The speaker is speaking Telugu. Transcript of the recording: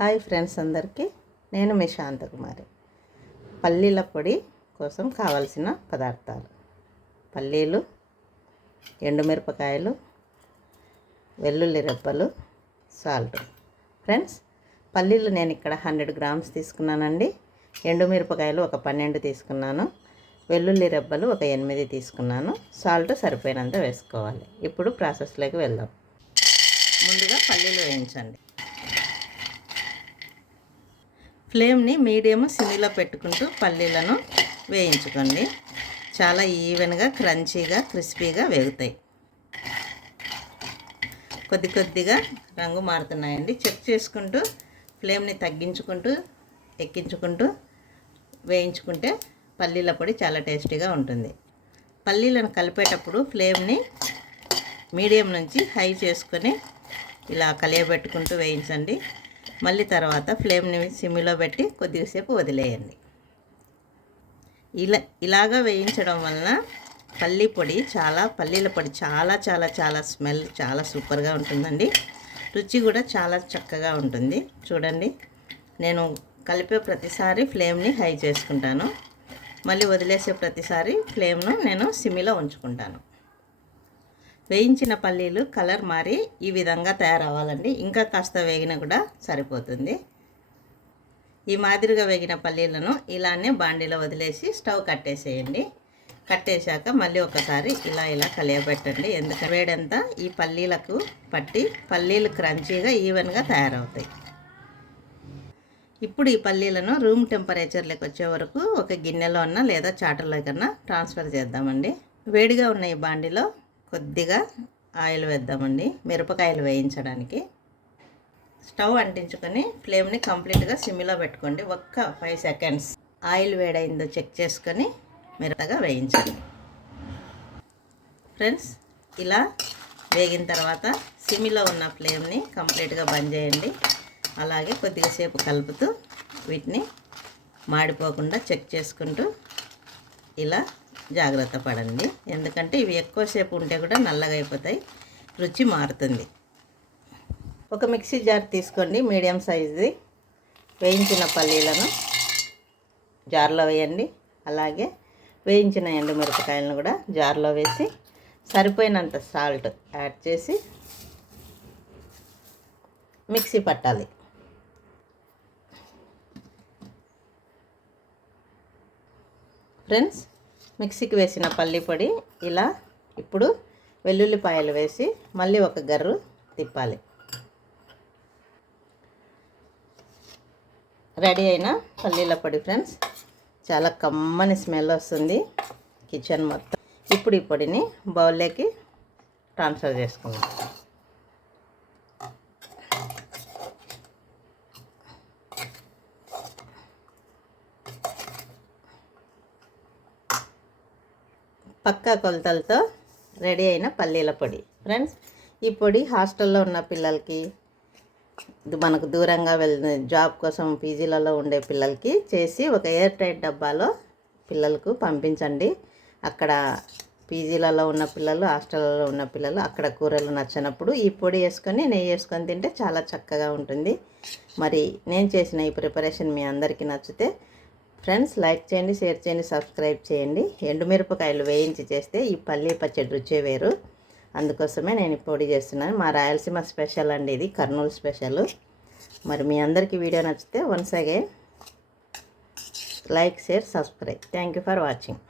హాయ్ ఫ్రెండ్స్ అందరికీ, నేను మీ శాంతకుమారి. పల్లీల పొడి కోసం కావలసిన పదార్థాలు: పల్లీలు, ఎండుమిరపకాయలు, వెల్లుల్లి రెబ్బలు, సాల్ట్. ఫ్రెండ్స్, పల్లీలు నేను ఇక్కడ 100 గ్రామ్స్ తీసుకున్నానండి. ఎండుమిరపకాయలు ఒక 12 తీసుకున్నాను. వెల్లుల్లి రెబ్బలు ఒక 8 తీసుకున్నాను. సాల్ట్ సరిపోయినంత వేసుకోవాలి. ఇప్పుడు ప్రాసెస్లోకి వెళ్దాం. ముందుగా పల్లీలు వేయించండి. ఫ్లేమ్ని మీడియం సిమ్లో పెట్టుకుంటూ పల్లీలను వేయించుకోండి. చాలా ఈవెన్గా, క్రంచీగా, క్రిస్పీగా వేగుతాయి. కొద్దిగా రంగు మారుతున్నాయండి. చెక్ చేసుకుంటూ ఫ్లేమ్ని తగ్గించుకుంటూ ఎక్కించుకుంటూ వేయించుకుంటే పల్లీల పొడి చాలా టేస్టీగా ఉంటుంది. పల్లీలను కలిపేటప్పుడు ఫ్లేమ్ని మీడియం నుంచి హై చేసుకొని ఇలా కలియబెట్టుకుంటూ వేయించండి. మళ్ళీ తర్వాత ఫ్లేమ్ని సిమ్లో పెట్టి కొద్దిసేపు వదిలేయండి. ఇలాగా వేయించడం వలన పల్లీల పొడి చాలా స్మెల్ చాలా సూపర్గా ఉంటుందండి. రుచి కూడా చాలా చక్కగా ఉంటుంది. చూడండి, నేను కలిపే ప్రతిసారి ఫ్లేమ్ని హై చేసుకుంటాను. మళ్ళీ వదిలేసే ప్రతిసారి ఫ్లేమ్ను నేను సిమ్లో ఉంచుకుంటాను. వేయించిన పల్లీలు కలర్ మారి ఈ విధంగా తయారవ్వాలండి. ఇంకా కాస్త వేగినా కూడా సరిపోతుంది. ఈ మాదిరిగా వేగిన పల్లీలను ఇలానే బాండీలో వదిలేసి స్టవ్ కట్టేసేయండి. కట్టేశాక మళ్ళీ ఒకసారి ఇలా కలియబెట్టండి. ఎందుకంటే వేడంతా ఈ పల్లీలకు పట్టి పల్లీలు క్రంచీగా ఈవెన్గా తయారవుతాయి. ఇప్పుడు ఈ పల్లీలను రూమ్ టెంపరేచర్లోకి వచ్చే వరకు ఒక గిన్నెలో అన్నా లేదా చాటర్లో కన్నా ట్రాన్స్ఫర్ చేద్దామండి. వేడిగా ఉన్న ఈ బాండీలో కొద్దిగా ఆయిల్ వేద్దామండి, మిరపకాయలు వేయించడానికి. స్టవ్ అంటించుకొని ఫ్లేమ్ని కంప్లీట్గా సిమ్లో పెట్టుకోండి. ఒక్క 5 సెకండ్స్ ఆయిల్ వేడైందో చెక్ చేసుకొని మిరపగా వేయించండి. ఫ్రెండ్స్, ఇలా వేగిన తర్వాత సిమ్లో ఉన్న ఫ్లేమ్ని కంప్లీట్గా బంద్ చేయండి. అలాగే కొద్దిసేపు కలుపుతూ వీటిని మాడిపోకుండా చెక్ చేసుకుంటూ ఇలా జాగ్రత్త పడండి. ఎందుకంటే ఇవి ఎక్కువసేపు ఉంటే కూడా నల్లగా అయిపోతాయి, రుచి మారుతుంది. ఒక మిక్సీ జార్ తీసుకోండి, మీడియం సైజుది. వేయించిన పల్లీలను జార్లో వేయండి. అలాగే వేయించిన ఎండుమిరపకాయలను కూడా జార్లో వేసి సరిపోయినంత సాల్ట్ యాడ్ చేసి మిక్సీ పట్టాలి. ఫ్రెండ్స్, మిక్సీకి వేసిన పల్లి పొడి ఇలా ఇప్పుడు వెల్లుల్లిపాయలు వేసి మళ్ళీ ఒక గర్రు తిప్పాలి. రెడీ అయిన పల్లీల పొడి ఫ్రెండ్స్, చాలా కమ్మని స్మెల్ వస్తుంది కిచెన్ మొత్తం. ఇప్పుడు ఈ పొడిని బౌల్లోకి ట్రాన్స్ఫర్ చేసుకుందాం. పక్కా కొలతలతో రెడీ అయిన పల్లీల పొడి. ఫ్రెండ్స్, ఈ పొడి హాస్టల్లో ఉన్న పిల్లలకి, మనకు దూరంగా జాబ్ కోసం పీజీలలో ఉండే పిల్లలకి చేసి ఒక ఎయిర్ టైట్ డబ్బాలో పిల్లలకు పంపించండి. అక్కడ పీజీలలో ఉన్న పిల్లలు, హాస్టల్లో ఉన్న పిల్లలు అక్కడ కూరలు నచ్చినప్పుడు ఈ పొడి వేసుకొని నెయ్యి వేసుకొని తింటే చాలా చక్కగా ఉంటుంది. మరి నేను చేసిన ఈ ప్రిపరేషన్ మీ అందరికీ నచ్చితే ఫ్రెండ్స్ లైక్ చేయండి, షేర్ చేయండి, సబ్స్క్రైబ్ చేయండి. ఎండుమిరపకాయలు వేయించి చేస్తే ఈ పల్లీ పచ్చడి రుచే వేరు. అందుకోసమే నేను ఈ పొడి చేస్తున్నాను. మా రాయలసీమ స్పెషల్ అండి, ఇది కర్నూలు స్పెషల్. మరి మీ అందరికీ వీడియో నచ్చితే once again like, share, subscribe. Thank you for watching.